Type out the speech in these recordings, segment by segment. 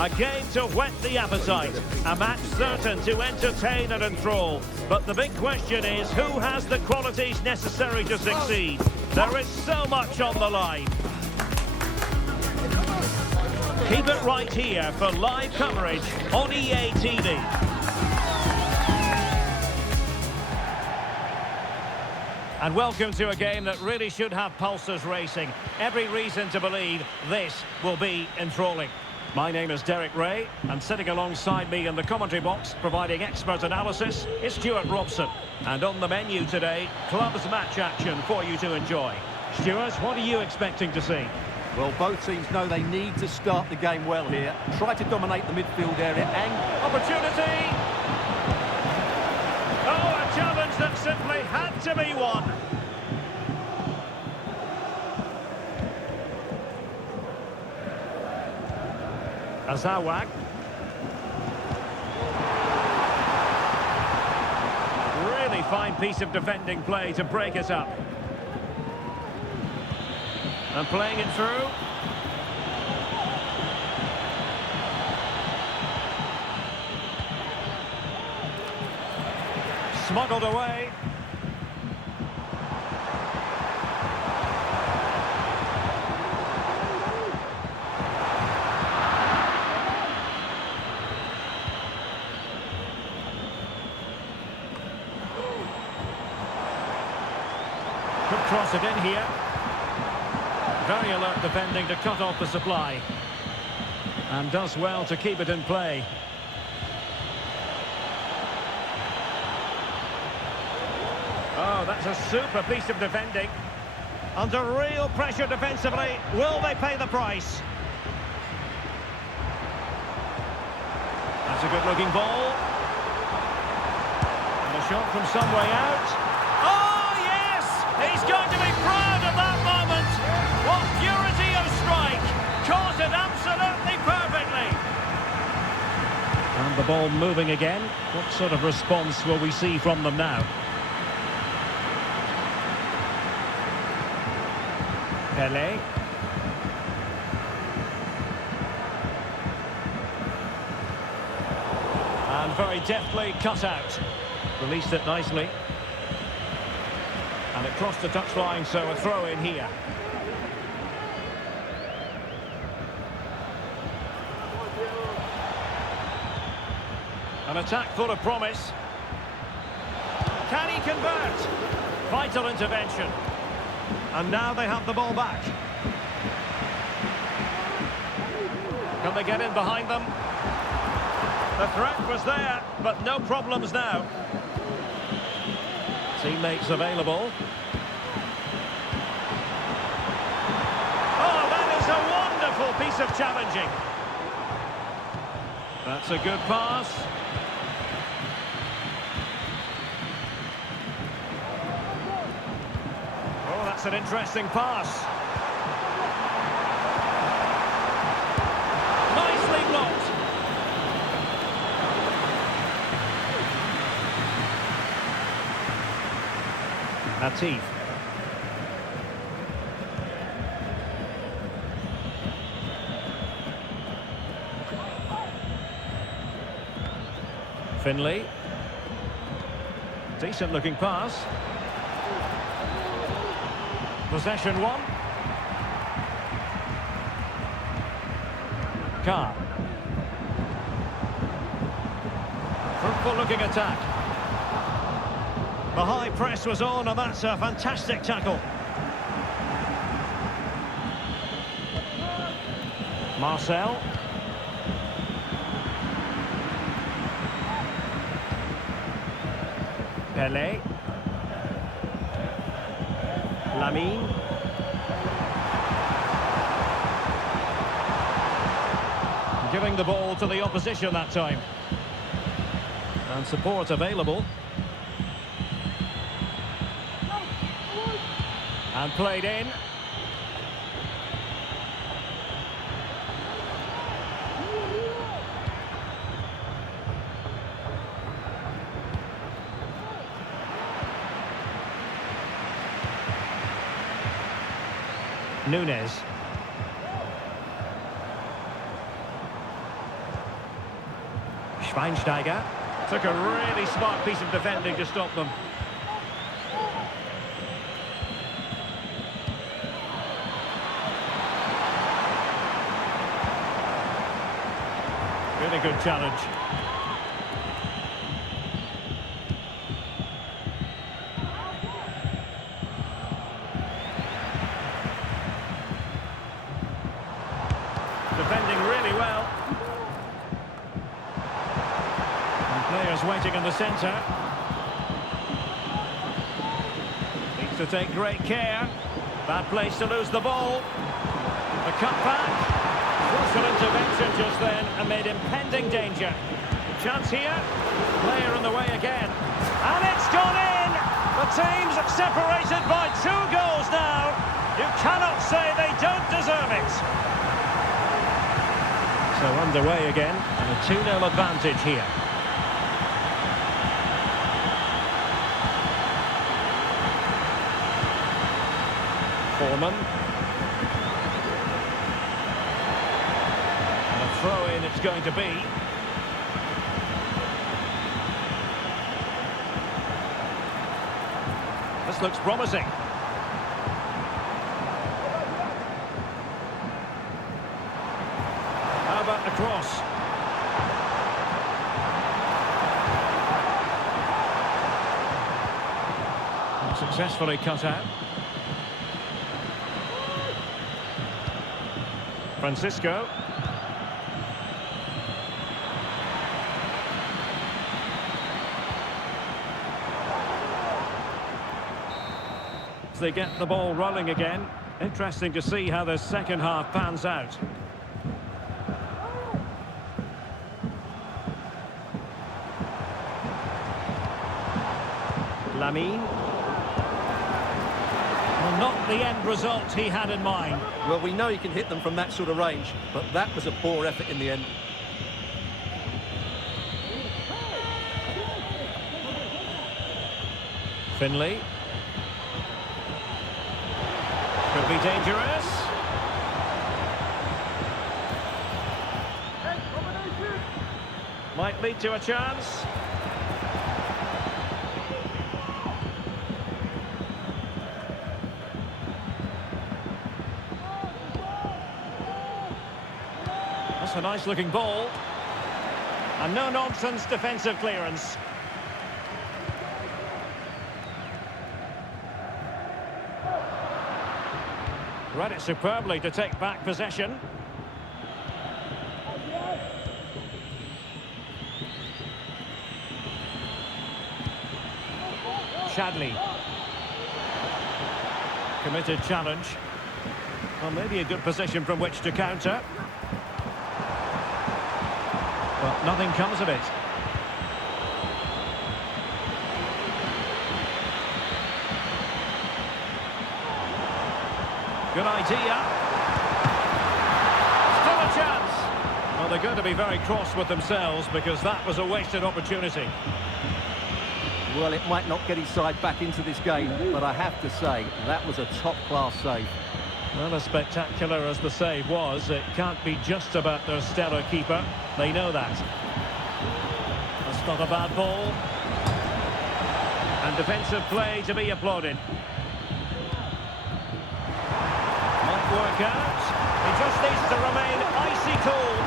A game to whet the appetite. A match certain to entertain and enthrall. But the big question is, who has the qualities necessary to succeed? There is so much on the line. Keep it right here for live coverage on EA TV. And welcome to a game that really should have pulses racing. Every reason to believe this will be enthralling. My name is Derek Ray, and sitting alongside me in the commentary box, providing expert analysis, is Stuart Robson. And on the menu today, clubs match action for you to enjoy. Stuart, what are you expecting to see? Well, both teams know they need to start the game well here. Try to dominate the midfield area and... Opportunity! Oh, a challenge that simply had to be won. Azawak. Really fine piece of defending play to break it up. And playing it through. Smuggled away. Could cross it in here. Very alert defending to cut off the supply. And does well to keep it in play. Oh, that's a super piece of defending. Under real pressure defensively. Will they pay the price? That's a good-looking ball. And a shot from some way out. Oh, yes! He's going to be proud of that moment. What purity of strike. Caught it absolutely perfectly. And the ball moving again. What sort of response will we see from them now? Pele. And very deftly cut out. Released it nicely. And it crossed the touchline, so a throw in here. An attack full of promise. Can he convert? Vital intervention. And now they have the ball back. Can they get in behind them? The threat was there, but no problems now. Teammates available. Oh, that is a wonderful piece of challenging. That's a good pass. Oh, that's an interesting pass. Nicely blocked. Atif. Finley. Decent looking pass. Possession one. Carr. Fruitful looking attack. The high press was on, and that's a fantastic tackle. Marcel. Pele. Lamine. Giving the ball to the opposition that time. And support available. And played in. Nunes. Schweinsteiger took a really smart piece of defending to stop them. Really good challenge. Defending really well. And players waiting in the centre. Needs to take great care. Bad place to lose the ball. The cutback. Crucial intervention just then amid impending danger. Chance here. Player in the way again. And it's gone in! The team's separated by 2 goals now. You cannot say they don't deserve it. So underway again, and a 2-0 advantage here. Foreman. And a throw-in it's going to be. This looks promising. How about the cross? And successfully cut out. Francisco. They get the ball rolling again. Interesting to see how the second half pans out. Lamine. Well, not the end result he had in mind. Well, we know he can hit them from that sort of range, but that was a poor effort in the end. Finley. Could be dangerous. Might lead to a chance. That's a nice looking ball. And no nonsense defensive clearance. Read it superbly to take back possession. Shadley. Committed challenge. Well, maybe a good position from which to counter. Well, nothing comes of it. Good idea. Still a chance. Well, they're going to be very cross with themselves because that was a wasted opportunity. Well, it might not get his side back into this game, but I have to say, that was a top-class save. Well, as spectacular as the save was, it can't be just about their stellar keeper. They know that. That's not a bad ball. And defensive play to be applauded. Work out. He just needs to remain icy cool.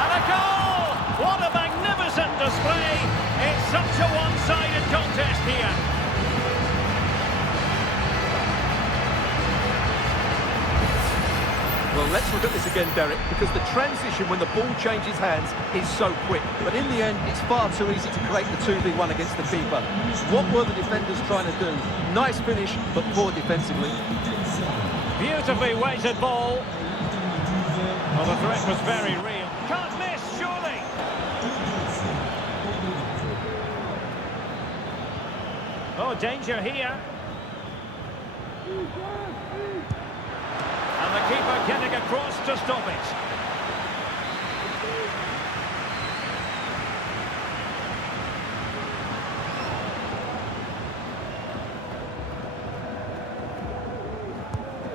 And a goal! What a magnificent display! It's such a one-sided contest here. Well, let's look at this again, Derek, because the transition when the ball changes hands is so quick. But in the end, it's far too easy to create the 2v1 against the keeper. What were the defenders trying to do? Nice finish, but poor defensively. Beautifully weighted ball. Well, the threat was very real. Can't miss, surely. Oh, danger here. And the keeper getting across to stop it.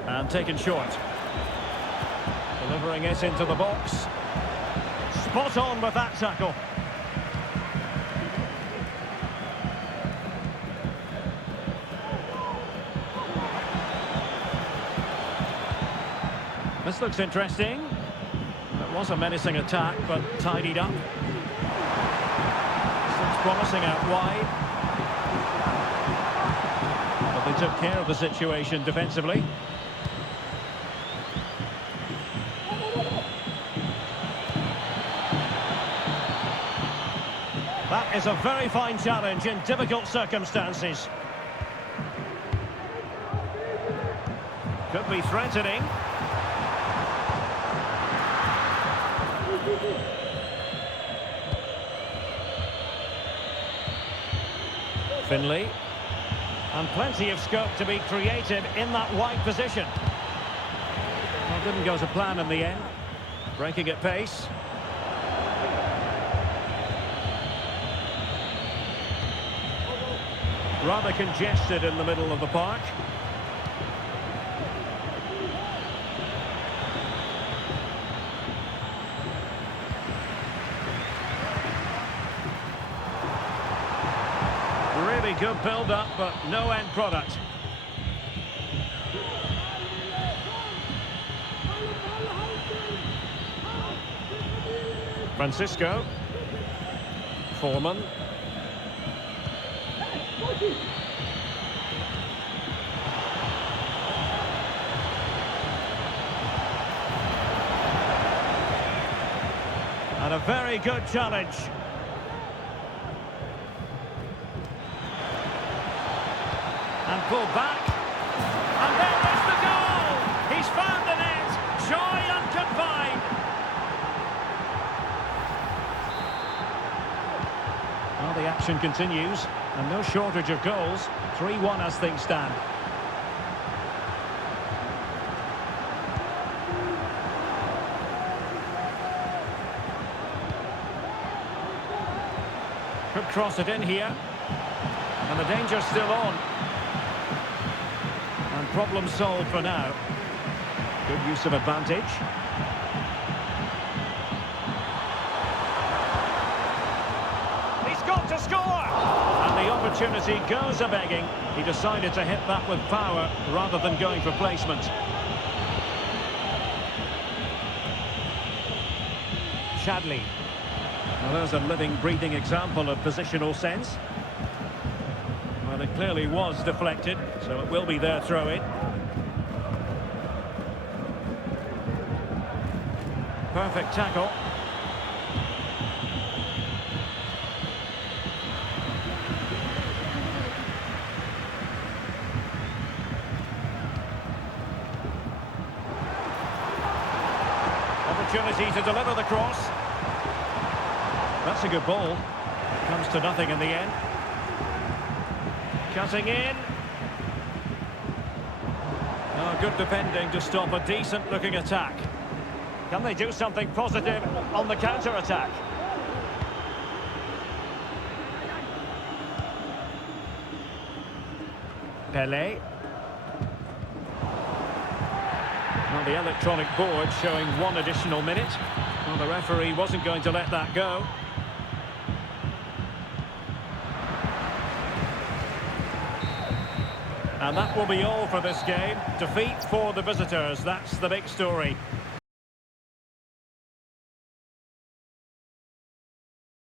And taken short. Delivering it into the box. Spot on with that tackle. This looks interesting. It was a menacing attack, but tidied up. This looks promising out wide. But they took care of the situation defensively. That is a very fine challenge in difficult circumstances. Could be threatening. Finley. And plenty of scope to be created in that wide position. Well, didn't go to plan in the end. Breaking at pace. Rather congested in the middle of the park. Really good build-up, but no end product. Francisco. Foreman. And a very good challenge. And pulled back. And there is the goal! He's found the net! Joy unconfined! Well, the action continues. And no shortage of goals. 3-1 as things stand. Could cross it in here. And the danger's still on. And problem solved for now. Good use of advantage. He's got to score! And the opportunity goes a-begging. He decided to hit that with power rather than going for placement. Chadley. Well, there's a living, breathing example of positional sense. Well, it clearly was deflected, so it will be their throw-in. Perfect tackle. Opportunity to deliver the cross. That's a good ball. Comes to nothing in the end. Cutting in. Oh, good defending to stop a decent-looking attack. Can they do something positive on the counter-attack? Pelé. Well, the electronic board showing 1 additional minute. Well, the referee wasn't going to let that go. And that will be all for this game. Defeat for the visitors, that's the big story.